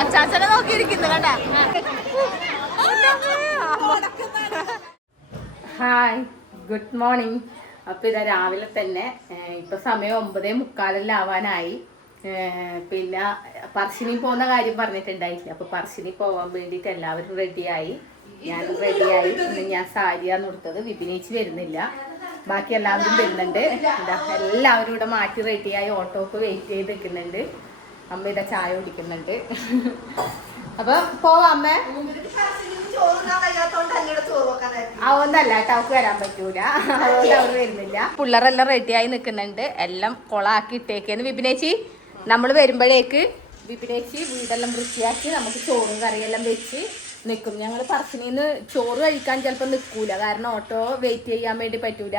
അച്ചാച്ചനെ നോക്കിയിരിക്കുന്നു കണ്ടാ. Hi, good morning. അപ്പോൾ ഇതാ രാവിലെ തന്നെ ഇപ്പം സമയം 9:45 ആവാനായി. പിന്നെ പറശ്ശിനി പോകുന്ന കാര്യം പറഞ്ഞിട്ടുണ്ടായില്ല. അപ്പോൾ പറശ്ശിനി പോകാൻ വേണ്ടിയിട്ട് എല്ലാവരും റെഡിയായി, ഞാനും റെഡിയായി. ഇന്ന് ഞാൻ സാരിയാണ് കൊടുത്തത്. വിപിനേച്ചി വരുന്നില്ല, ബാക്കി എല്ലാവരും വരുന്നുണ്ട്. എന്താ എല്ലാവരും ഇവിടെ മാറ്റി റെഡിയായി ഓട്ടോക്ക് വെയിറ്റ് ചെയ്ത് നിൽക്കുന്നുണ്ട്. അമ്മ ഇതാ ചായ കുടിക്കുന്നുണ്ട്. അപ്പൊ പോവാ അമ്മ. അതൊന്നല്ല കേട്ടോ, അവർക്ക് വരാൻ പറ്റൂല, അതുകൊണ്ട് അവർ വരുന്നില്ല. പിള്ളേരെല്ലാം റെഡിയായി നിൽക്കുന്നുണ്ട്, എല്ലാം കൊളാക്കി ഇട്ടേക്കാണ്. വിപിനേച്ചി നമ്മൾ വരുമ്പോഴേക്ക് വിപിനേച്ചി വീടെല്ലാം വൃത്തിയാക്കി നമുക്ക് ചോറും കറിയെല്ലാം വെച്ച് നിൽക്കും. ഞങ്ങൾ പറശ്ശിനിന്ന് ചോറ് കഴിക്കാൻ ചിലപ്പോൾ നിൽക്കൂല, കാരണം ഓട്ടോ വെയിറ്റ് ചെയ്യാൻ വേണ്ടി പറ്റൂല.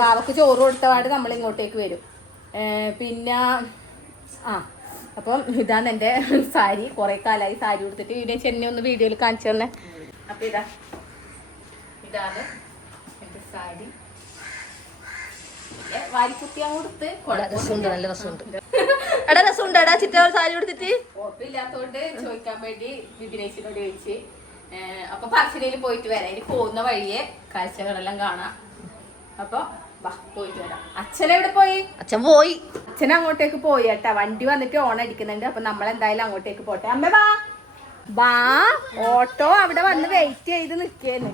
വാവക്ക് ചോറ് കൊടുത്തപാട് നമ്മൾ ഇങ്ങോട്ടേക്ക് വരും. പിന്നെ അപ്പം ഇതാണ് എൻ്റെ സാരി. കുറേ കാലമായി സാരി കൊടുത്തിട്ട്. വിപിനേച്ചി എന്നെ ഒന്ന് വീഡിയോയിൽ കാണിച്ചു തന്നെ. അപ്പം ഇതാണ് എൻ്റെ സാരി. വാരിക്കുത്തിയാൻ കൊടുത്ത് നല്ല രസമുണ്ട്. എടാ രസമുണ്ട് എടാ ചിറ്റ സാരി കൊടുത്തിട്ട്. ഉറപ്പില്ലാത്തോണ്ട് ചോദിക്കാൻ വേണ്ടി വിപിനേച്ചിനോട് ചോദിച്ച്. അപ്പൊ പറശ്ശിനിയിൽ പോയിട്ട് വരാം. ഇനി പോകുന്ന വഴിയെ കാഴ്ചകളെല്ലാം കാണാം. അപ്പൊ പോയിട്ട് വരാം. അച്ഛനെവിടെ പോയി? അച്ഛൻ അങ്ങോട്ടേക്ക് പോയി കേട്ടാ. വണ്ടി വന്നിട്ട് ഓൺ അടിക്കുന്നുണ്ട്. അപ്പൊ നമ്മളെന്തായാലും അങ്ങോട്ടേക്ക് പോട്ടെ. അമ്മ വാ, ഓട്ടോ അവിടെ വന്ന് വെയിറ്റ് ചെയ്ത് നിൽക്കേന്ന്.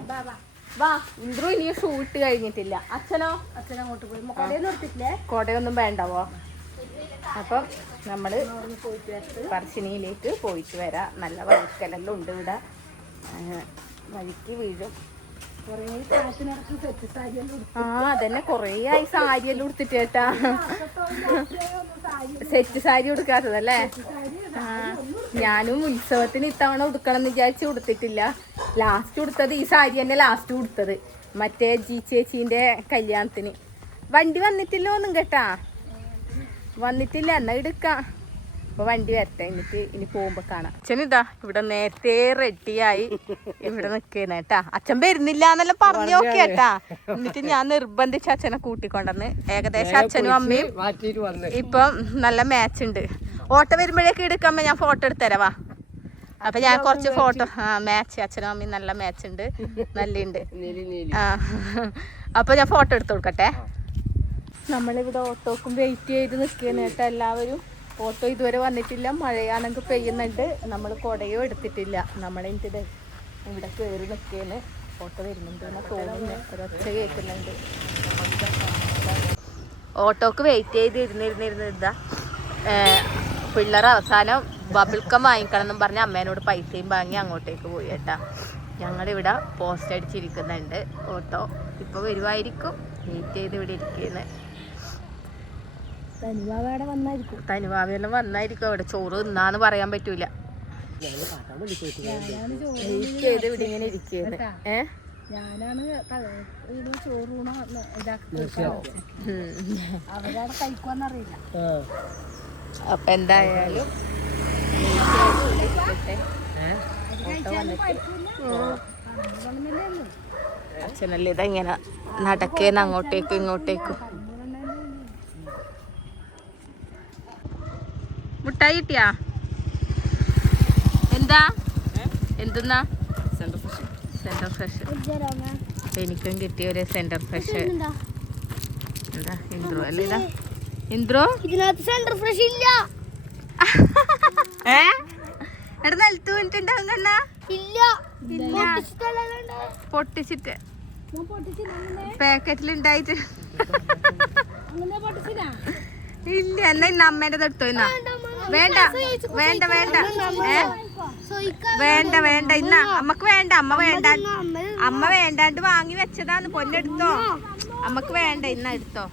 വാ, ഇന്ദ്രു ഇനിയും ഷൂട്ട് കഴിഞ്ഞിട്ടില്ല. അച്ഛനങ്ങോട്ട് പോയി. കൊടയൊന്നും വേണ്ടവോ? അപ്പം നമ്മള് പറശ്ശിനിയിലേക്ക് പോയിട്ട് വരാം. നല്ല വഴിക്കലെല്ലാം ഉണ്ട് ഇവിടെ, വഴിക്ക് വീഴും. അതന്നെ കൊറേ ആയി സാരിയെല്ലാം ഉടുത്തിട്ട് കേട്ടാ. സെറ്റ് സാരി ഉടുക്കാത്തതല്ലേ. ഞാനും ഉത്സവത്തിന് ഇത്തവണ ഉടുക്കണം എന്ന് വിചാരിച്ച് ഉടുത്തിട്ടില്ല. ലാസ്റ്റ് ഉടുത്തത് ഈ സാരി തന്നെ, ലാസ്റ്റ് ഉടുത്തത് മറ്റേ ജി ചേച്ചീന്റെ കല്യാണത്തിന്. വണ്ടി വന്നിട്ടില്ലോ ഒന്നും കേട്ടാ, വന്നിട്ടില്ല. എന്നാ എടുക്കാം. അപ്പൊ വണ്ടി വരട്ടെ, എന്നിട്ട് ഇനി പോകുമ്പോ കാണാം. അച്ഛനിതാ ഇവിടെ നേരത്തെ റെഡിയായി ഇവിടെ നിൽക്കുന്ന കേട്ടാ. അച്ഛൻ വരുന്നില്ല എന്നെല്ലാം പറഞ്ഞു നോക്കി കേട്ടാ. എന്നിട്ട് ഞാൻ നിർബന്ധിച്ച് അച്ഛനെ കൂട്ടിക്കൊണ്ടെന്ന്. ഏകദേശം അച്ഛനും അമ്മയും ഇപ്പം നല്ല മാച്ച് ഉണ്ട്. ഓട്ടോ വരുമ്പോഴേക്ക് എടുക്കാമ്മ, ഞാൻ ഫോട്ടോ എടുത്തരവാ. അപ്പൊ ഞാൻ കുറച്ച് ഫോട്ടോ മാച്ച്, അച്ഛനും അമ്മയും നല്ല മാച്ച് ഉണ്ട്, നല്ലുണ്ട്. അപ്പൊ ഞാൻ ഫോട്ടോ എടുത്തു കൊടുക്കട്ടെ. നമ്മളിവിടെ ഓട്ടോക്കും വെയിറ്റ് ചെയ്ത് നിൽക്കുന്ന കേട്ടോ എല്ലാവരും. ഓട്ടോ ഇതുവരെ വന്നിട്ടില്ല. മഴയാണെങ്കിൽ പെയ്യുന്നുണ്ട്. നമ്മൾ കുടയോ എടുത്തിട്ടില്ല. നമ്മളെനിക്ക് ഇവിടെ കയറി നിൽക്കുകയാണ്. ഓട്ടോ വരുന്നുണ്ട് എന്ന് തോന്നുന്നു, ഒരൊച്ച കേൾക്കുന്നുണ്ട്. ഓട്ടോക്ക് വെയിറ്റ് ചെയ്ത് ഇരുന്നിരുന്നിരുന്നിരുന്ന പിള്ളേർ അവസാനം ബബിൾക്കം വാങ്ങിക്കണം എന്നും പറഞ്ഞ് അമ്മേനോട് പൈസയും വാങ്ങി അങ്ങോട്ടേക്ക് പോയി കേട്ടാ. ഞങ്ങളിവിടെ പോസ്റ്റ് അടിച്ചിരിക്കുന്നുണ്ട്. ഓട്ടോ ഇപ്പോൾ വരുമായിരിക്കും. വെയിറ്റ് ചെയ്ത് ഇവിടെ ഇരിക്കുന്നത്. തനുവാവെല്ലാം വന്നായിരിക്കും. അവിടെ ചോറ് തിന്നാന്ന് പറയാൻ പറ്റൂല. ഇവിടെ ഇങ്ങനെ ഇരിക്കുന്നത്. അപ്പൊ എന്തായാലും അച്ഛനല്ലേ ഇതെങ്ങനെ നടക്കേന്ന് അങ്ങോട്ടേക്കും ഇങ്ങോട്ടേക്കും. മുട്ടായി കിട്ടിയാ? എന്തെന്നാ? Centre fresh. എനിക്കും കിട്ടിയ ഒരു സെന്റർ ഫ്രഷ്. എന്താ ഇന്ദ്രു അല്ലേ? ഇതാ ഇന്ദ്രു, ഇതിനകത്ത് സെന്റർ ഫ്രഷ് ഇല്ല. എടാ നിലത്ത് വീണിട്ടുണ്ടാവും കണ്ണാ. പൊട്ടിച്ചിട്ട് പാക്കറ്റിലുണ്ടായിട്ട് ഇല്ല. എന്നാ ഇന്ന് അമ്മേന്റെ തൊട്ടോ? ഇന്നാ വേണ്ട വേണ്ട വേണ്ട വേണ്ട വേണ്ട ഇന്ന അമ്മക്ക് വേണ്ട. അമ്മ വേണ്ടാണ്ട് വാങ്ങി വെച്ചതാന്ന്. പൊന്നെടുത്തോ, അമ്മക്ക് വേണ്ട. ഇന്ന എടുത്തോ.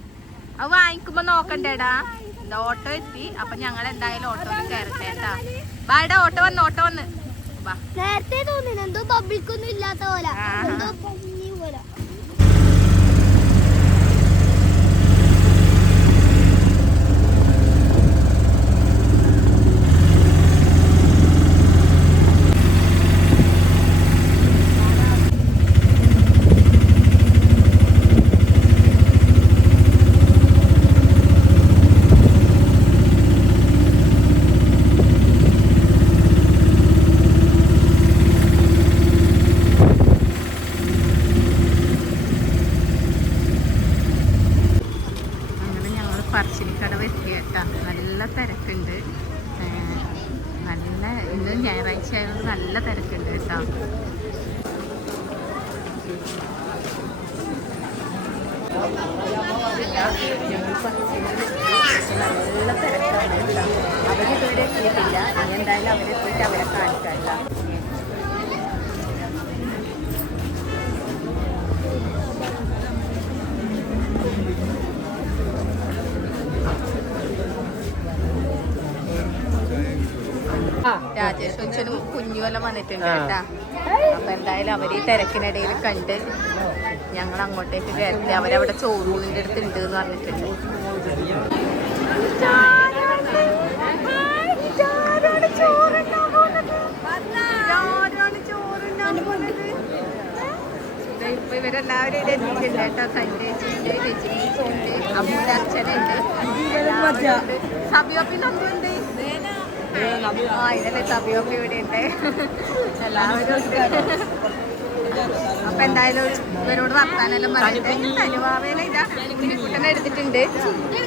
അത് വാങ്ങിക്കുമ്പോ നോക്കണ്ടേടാ. ഓട്ടോ എത്തി. അപ്പൊ ഞങ്ങൾ എന്തായാലും ഓട്ടോയിൽ കയറട്ടെ കേട്ടാ. ബാടാ, ഓട്ടോ വന്ന് നേരത്തെ തോന്നുന്നു എന്തോ പബ്ലിക്കൊന്നും ഇല്ലാത്ത പോലെ. കേട്ടോ. നല്ല തിരക്കുണ്ട്. നല്ല ഇന്ന് ഞായറാഴ്ച ആയതുകൊണ്ട് നല്ല തിരക്കുണ്ട് കേട്ടോ. നല്ല തിരക്കാണ് കേട്ടോ. അവരിതുവരെ എത്തിയിട്ടില്ല. ഇനി എന്തായാലും അവരെത്തിയിട്ട് അവരെ കാണിക്കാം കേട്ടോ. രാജേഷ് കൊച്ചനും കുഞ്ഞുവെല്ലാം വന്നിട്ടുണ്ട് കേട്ടാ. അപ്പൊ എന്തായാലും അവർ ഈ തിരക്കിനിടയിൽ കണ്ട് ഞങ്ങൾ അങ്ങോട്ടേക്ക് കയറ്റി. അവരവിടെ ചോറൂണിന്റെ അടുത്ത് ഉണ്ട് എന്ന് പറഞ്ഞിട്ടുണ്ട്. ഇപ്പൊ ഇവരെല്ലാവരും ഇവിടെ എത്തിയിട്ടുണ്ട് കേട്ടോ. സഞ്ജയിച്ചുണ്ട്, രജനീഷുണ്ട്, അമ്മൂടെ അച്ഛനുണ്ട്, സബിയോപ്പിന്നുണ്ട്. ഇതല്ലേ സബിയോപ്പി ഇവിടെ ഉണ്ട്. എല്ലാവരും അപ്പൊ എന്തായാലും ഇവരോട് വർത്താനെല്ലാം പറഞ്ഞിട്ട് തനുവാവേനെ ഇതാ ഉണ്ണിക്കുട്ടനെ എടുത്തിട്ടുണ്ട്.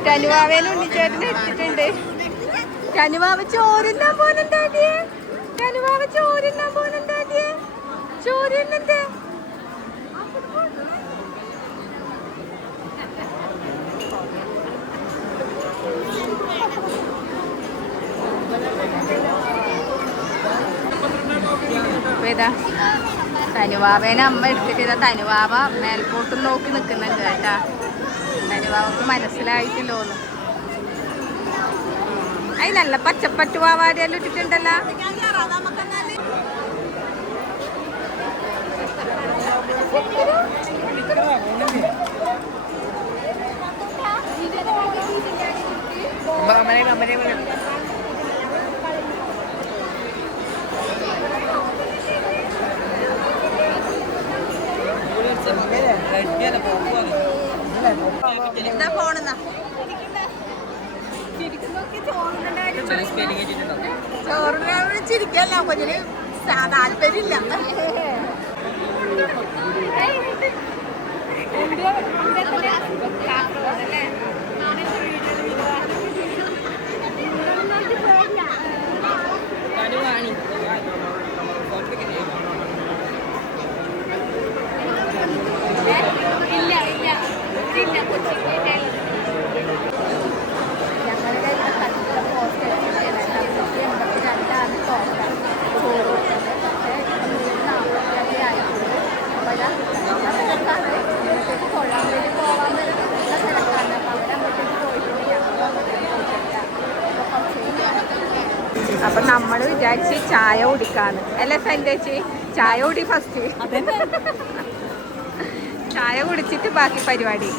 തനുവാവേനെ ഉണ്ണിച്ചേട്ടനെ എടുത്തിട്ടുണ്ട്. തനുവാവ ചോറുന്നാൻ പോണെന്താടിയേ? തനുവാവ ചോറുന്നാൻ പോണെന്താടിയേ? ചോറുന്നെന്തേ? ഇതാ തനുവാവേനെ അമ്മ എടുത്തിട്ട് ഇതാ തനുവാവ മേൽപോട്ടും നോക്കി നിൽക്കുന്നുണ്ട് കേട്ടാ. തനുവാവക്ക് മനസ്സിലായിട്ടില്ലോന്ന്. അത് നല്ല പച്ചപ്പട്ടുവാവാടിയെല്ലാം ഇട്ടിട്ടുണ്ടല്ലോ. എന്താ പോണെന്നാ ചോറിനെ ചിരിക്കല്ല കൊഞ്ഞിന് താല്പര്യമില്ല. അപ്പൊ നമ്മൾ വിചാരിച്ച് ചായ കുടിക്കാന്ന് അല്ലേ സന്ധ്യേച്ചി? ചായ കുടി ഫസ്റ്റ്. ചായ കുടിച്ചിട്ട് ബാക്കി പരിപാടി.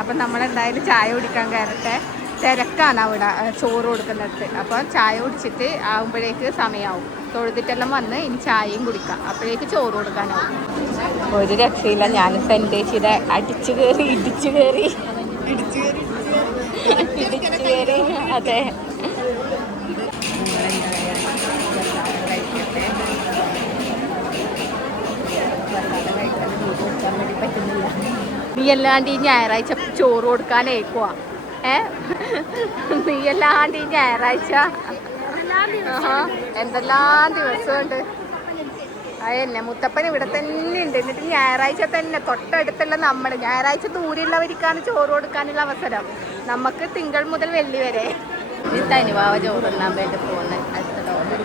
അപ്പം നമ്മളെന്തായാലും ചായ കുടിക്കാൻ കയറട്ടെ. തിരക്കാണ് അവിടെ ചോറ് കൊടുക്കുന്നിടത്ത്. അപ്പം ചായ കുടിച്ചിട്ട് ആകുമ്പോഴേക്ക് സമയമാവും. തൊഴുതിട്ടെല്ലാം വന്ന് ഇനി ചായയും കുടിക്കാം. അപ്പോഴേക്ക് ചോറ് കൊടുക്കാനാവും. ഒരു രക്ഷയില്ല. ഞാനും സന്ധ്യേച്ചിയുടെ അടിച്ചു കയറി ഇടിച്ചു കയറി അതെ. നീ അല്ലാണ്ട് ഈ ഞായറാഴ്ച ചോറ് കൊടുക്കാനേക്കുവാ. നീ അല്ലാണ്ട് ഈ ഞായറാഴ്ച എന്തെല്ലാം ദിവസമുണ്ട്. അതന്നെ മുത്തപ്പൻ ഇവിടെ തന്നെ ഉണ്ട്. എന്നിട്ട് ഞായറാഴ്ച തന്നെ തൊട്ടടുത്തുള്ള നമ്മൾ ഞായറാഴ്ച ദൂരെയുള്ളവർക്കാണ് ചോറ് കൊടുക്കാനുള്ള അവസരം. നമുക്ക് തിങ്കൾ മുതൽ വെള്ളി വരെ. ഈ തനുവാവ ചോറുണ്ണാൻ വേണ്ടി പോകുന്നത് അടുത്ത ലോകം.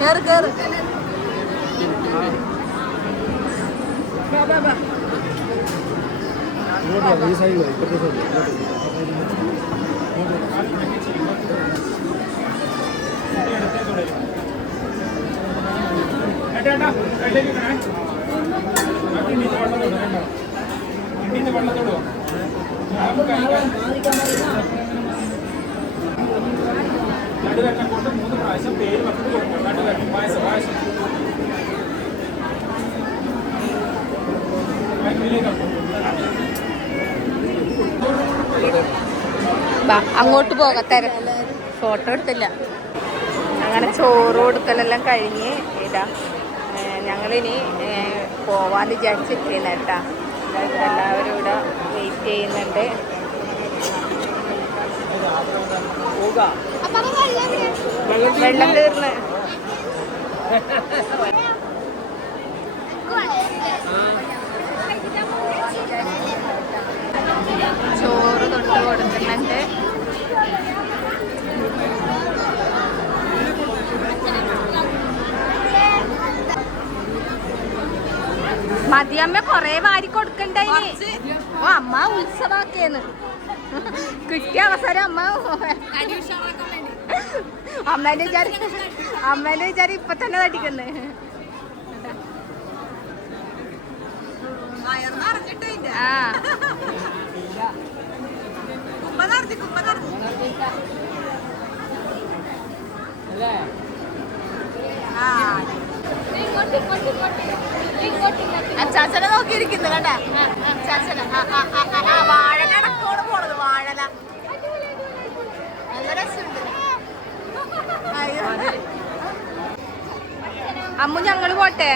കേറ് കേറ്. കൊണ്ട് 3 പ്രാവശ്യം പേര് മക്കൾ കൊടുക്കണം. പായസം പായസം അങ്ങോട്ട് പോകത്തര ഫോട്ടോ എടുത്തില്ല. അങ്ങനെ ചോറ് കൊടുക്കലെല്ലാം കഴിഞ്ഞ് ഇതാ ഞങ്ങളിനി പോവാൻ വിചാരിച്ചിരിക്കുന്ന കേട്ടാ. എല്ലാവരും ഇവിടെ വെയിറ്റ് ചെയ്യുന്നുണ്ട്. വെള്ളം തീർന്ന് ചോറ് തൊട്ട് കൊടുക്കുന്നുണ്ട്. മതിയമ്മ കൊറേ വാരി കൊടുക്കണ്ടായി. ഓ അമ്മ ഉത്സവാക്കേന്ന് കിട്ടിയ അവസരം അമ്മേന്റെ വിചാരം ഇപ്പൊ തന്നെ തട്ടിക്കുന്നേ. ആ അച്ചാച്ചനെ നോക്കിയിരിക്കുന്നു കേട്ടാ. അച്ചാച്ചന വാഴല അടക്കോട് പോണത്. വാഴല നല്ല രസമുണ്ട്. അമ്മു ഞങ്ങള് പോട്ടെ.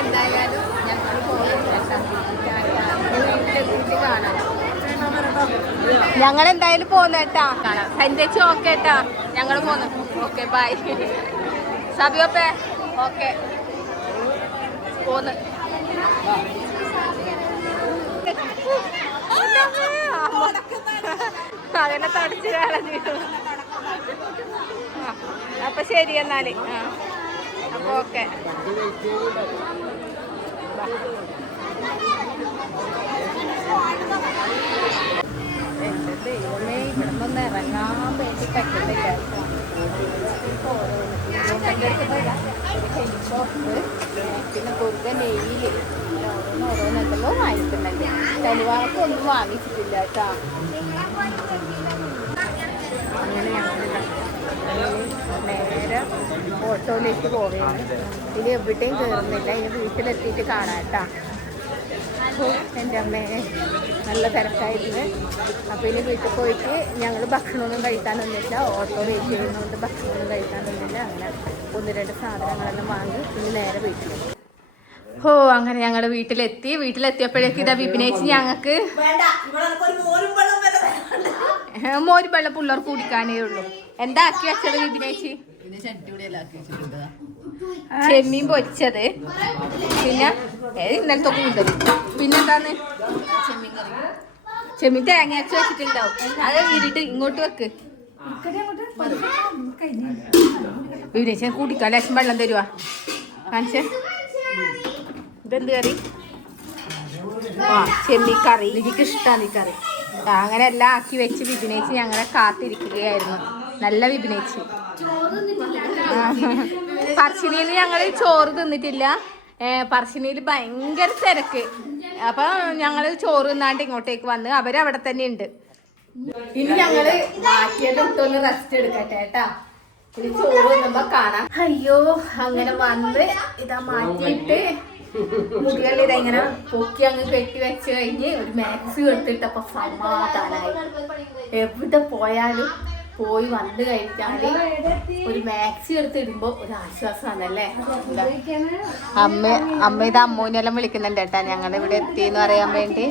എന്തായാലും ഞങ്ങൾ ഞങ്ങളെന്തായാലും പോന്നേട്ടാ. സന്ധ്യച്ച് ഓക്കെ ട്ടാ. ഞങ്ങള് പോന്നു. Okay bye. സബിയോപ്പേ ഓക്കെ പോന്ന്. അങ്ങനെ തടിച്ച് കളഞ്ഞു. അപ്പൊ ശരി എന്നാല്. അപ്പൊ ഓക്കെ. എന്റെ ദൈവമേ, ഇവിടെ നിന്ന് ഇറങ്ങാൻ വേണ്ടി പറ്റുന്നില്ല. പിന്നെ കുറുക നെയ്യില് ഓരോന്നെന്തല്ലോ വാങ്ങിക്കുന്നുണ്ട്. തനിവാർക്ക് ഒന്നും വാങ്ങിച്ചിട്ടില്ല കേട്ടാ. അങ്ങനെ നേരെ ഓട്ടോയിലേക്ക് പോവുകയാണ്. ഇനി എവിടെയും കയറുന്നില്ല. ഇനി വീട്ടിലെത്തിയിട്ട് കാണാം കേട്ടാ. എൻ്റെ അമ്മയെ നല്ല തിരക്കായിരുന്നു. അപ്പോൾ ഇനി വീട്ടിൽ പോയിട്ട് ഞങ്ങൾ ഭക്ഷണമൊന്നും കഴിക്കാനൊന്നുമില്ല. ഓട്ടോ വെയിറ്റ് ചെയ്യുന്നതുകൊണ്ട് ഭക്ഷണമൊന്നും കഴിക്കാനൊന്നുമില്ല. അങ്ങനെ 1-2 സാധനങ്ങളെല്ലാം വാങ്ങി ഇനി നേരെ വീട്ടിലെത്തി. ഓ അങ്ങനെ ഞങ്ങൾ വീട്ടിലെത്തിയപ്പോഴേക്ക് ഇതാ വിപിനേച്ചി ഞങ്ങൾക്ക് മോരും വെള്ളം പിള്ളേർക്ക് കുടിക്കാനേ ഉള്ളൂ. എന്താ ആക്കി വെച്ചത് വിപിനേച്ചി? ചെമ്മീൻ പൊരിച്ചത്, പിന്നെ ഇന്നലത്തെ കൂന്തൽ, പിന്നെന്താന്ന് ചെമ്മീൻ തേങ്ങ അരച്ച് വെച്ചിട്ടുണ്ടാവും. അത് വീട്ടിട്ട് ഇങ്ങോട്ട് വെക്ക്. വിപിനേച്ചി കുടിക്കാൻ ലേശം വെള്ളം തരുവാ. കാണിച്ചേ, ഇതെന്ത് കറി? ആ ചെമ്മീൻ കറി. എനിക്ക് ഇഷ്ടമാണ് ഈ കറി. അങ്ങനെ എല്ലാം ആക്കി വെച്ച് വിപിനേച്ചി ഞങ്ങളെ കാത്തിരിക്കുകയായിരുന്നു. നല്ല വിപിനേച്ചി. പറശ്ശിനിയിൽ ഞങ്ങൾ ചോറ് തിന്നിട്ടില്ല. പറശ്ശിനിയിൽ ഭയങ്കര തിരക്ക്. അപ്പൊ ഞങ്ങൾ ചോറ് തിന്നാണ്ട് ഇങ്ങോട്ടേക്ക് വന്ന് അവരവിടെ തന്നെ ഉണ്ട്. ഇനി ഞങ്ങള് മാറ്റിയത് ഇട്ടൊന്ന് റെസ്റ്റ് എടുക്കട്ടെ കേട്ടാ. ഇനി ചോറ് തിന്നുമ്പോ കാണാം. അയ്യോ, അങ്ങനെ വന്ന് ഇതാ മാറ്റിയിട്ട് മുടികളിൽ ഇതെങ്ങനെ പൊക്കി അങ്ങ് കെട്ടി വെച്ച് കഴിഞ്ഞ് ഒരു മാക്സി എടുത്തിട്ടപ്പോ സമാധാനായി. എവിടെ പോയാലും പോയി വന്ന് കഴിച്ചാല് ഒരു മാക്സി എടുത്തിടുമ്പോ ഒരു ആശ്വാസമാണല്ലേ. അമ്മ ഇത് അമ്മൂനെല്ലാം വിളിക്കുന്നുണ്ട് കേട്ടാ. ഞങ്ങൾ ഇവിടെ എത്തിന്ന് പറയാൻ വേണ്ടി.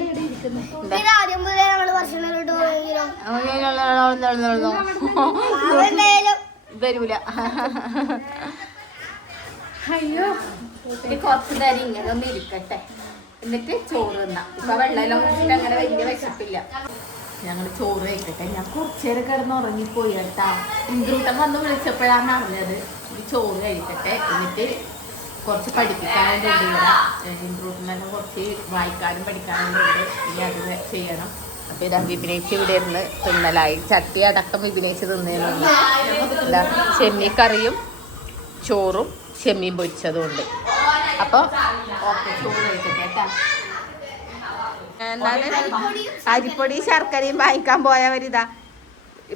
വരൂല. അയ്യോ, ഇനി കുറച്ച് നേരം ഇങ്ങനെ ഒന്ന് ഇരിക്കട്ടെ, എന്നിട്ട് ചോറ് തിന്നാം. ഇപ്പൊ വെള്ളം കുടിച്ചിട്ട് അങ്ങനെ വലിയ വിശപ്പില്ല. ഞങ്ങൾ ചോറ് കഴിക്കട്ടെ. ഞാൻ കുറച്ചേരം കിടന്ന് ഉറങ്ങിപ്പോയി കേട്ടാ. ഇന്ദ്രൂട്ടം വന്ന് വിളിച്ചപ്പോഴാണ് അറിഞ്ഞത്. ഈ ചോറ് കഴിക്കട്ടെ, എന്നിട്ട് കുറച്ച് പഠിപ്പിക്കാനുണ്ട് ഇവിടെ. ഇന്ദ്രൂട്ടനെല്ലാം കുറച്ച് വായിക്കാനും പഠിക്കാനും ഉണ്ട്. ഇനി അത് ചെയ്യണം. അപ്പൊ ഇതാ വിപിനേച്ചി ഇവിടെ ഇരുന്ന് തിന്നലായി. ചട്ടി അടക്കം വിപിനേച്ചി തിന്നേനുണ്ട്. എന്താ ചെമ്മീൻ കറിയും ചോറും ചെമ്മീൻ പൊരിച്ചതും ഉണ്ട്. അപ്പൊ ഓക്കെ, ചോറ് കഴിക്കട്ടെ കേട്ടാ. എന്താണ് അരിപ്പൊടി ശർക്കരയും വാങ്ങിക്കാൻ പോയവരിതാ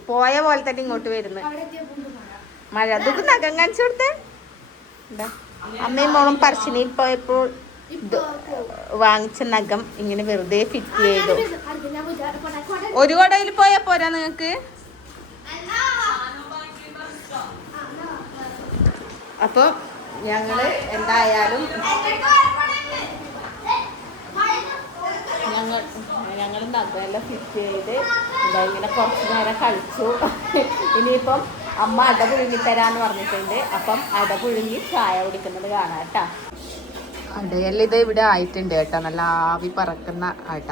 പോയ പോലെ തന്നെ ഇങ്ങോട്ട് വരുന്നു. മഴ ദുഃഖം നഖം കാണിച്ചു കൊടുത്തേ. എന്താ അമ്മയും മോളും പറശ്ശിനിയിൽ പോയപ്പോൾ വാങ്ങിച്ച നഖം ഇങ്ങനെ വെറുതെ ഫിറ്റ് ചെയ്തു. ഒരു കടയിൽ പോയാ പോരാ നിങ്ങക്ക്? അപ്പൊ ഞങ്ങള് എന്തായാലും ഞങ്ങൾ നഖമെല്ലാം ഫിറ്റ് ചെയ്ത് ഇങ്ങനെ കുറച്ച് നേരം കളിച്ചു. ഇനിയിപ്പം അമ്മ അട പുഴുങ്ങി തരാന്ന് പറഞ്ഞിട്ടുണ്ട്. അപ്പം അട പുഴുങ്ങി ചായ കുടിക്കുന്നത് കാണാം കേട്ടാ. അടയെല്ലാം ഇത് ഇവിടെ ആയിട്ടുണ്ട് കേട്ടോ. നല്ല ആവി പറക്കുന്ന അട.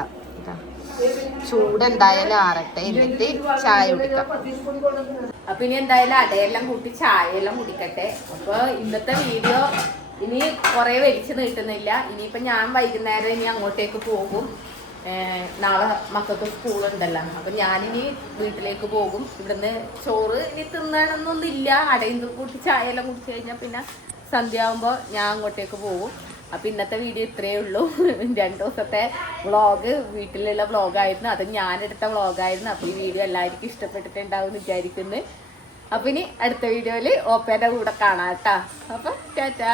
ചൂട് എന്തായാലും ആറട്ടെ, എന്നിട്ട് ചായ കുടിക്കാം. അപ്പൊ ഇനി എന്തായാലും അടയെല്ലാം കൂട്ടി ചായയെല്ലാം കുടിക്കട്ടെ. അപ്പൊ ഇന്നത്തെ വീഡിയോ ഇനി കുറെ വലിച്ചു നീട്ടുന്നില്ല. ഇനിയിപ്പൊ ഞാൻ വൈകുന്നേരം ഇനി അങ്ങോട്ടേക്ക് പോകും. നാളെ മക്കൾക്ക് സ്കൂളുണ്ടല്ലോ. അപ്പൊ ഞാനിനി വീട്ടിലേക്ക് പോകും. ഇവിടുന്ന് ചോറ് ഇനി തിന്നണമെന്നൊന്നുമില്ല. അടയും കൂട്ടി ചായയെല്ലാം കുടിച്ചു കഴിഞ്ഞാൽ പിന്നെ സന്ധ്യ ആകുമ്പോൾ ഞാൻ അങ്ങോട്ടേക്ക് പോകും. അപ്പൊ ഇന്നത്തെ വീഡിയോ ഇത്രയേ ഉള്ളൂ. 2 ദിവസത്തെ വ്ളോഗ് വീട്ടിലുള്ള വ്ളോഗായിരുന്നു. അത് ഞാനെടുത്ത വ്ളോഗായിരുന്നു. അപ്പൊ ഈ വീഡിയോ എല്ലാവർക്കും ഇഷ്ടപ്പെട്ടിട്ടുണ്ടാവും എന്ന് വിചാരിക്കുന്നു. അപ്പൊ ഇനി അടുത്ത വീഡിയോയില് ഓപ്പേന്റെ കൂടെ കാണാം കേട്ടാ. അപ്പൊ ടാറ്റാ.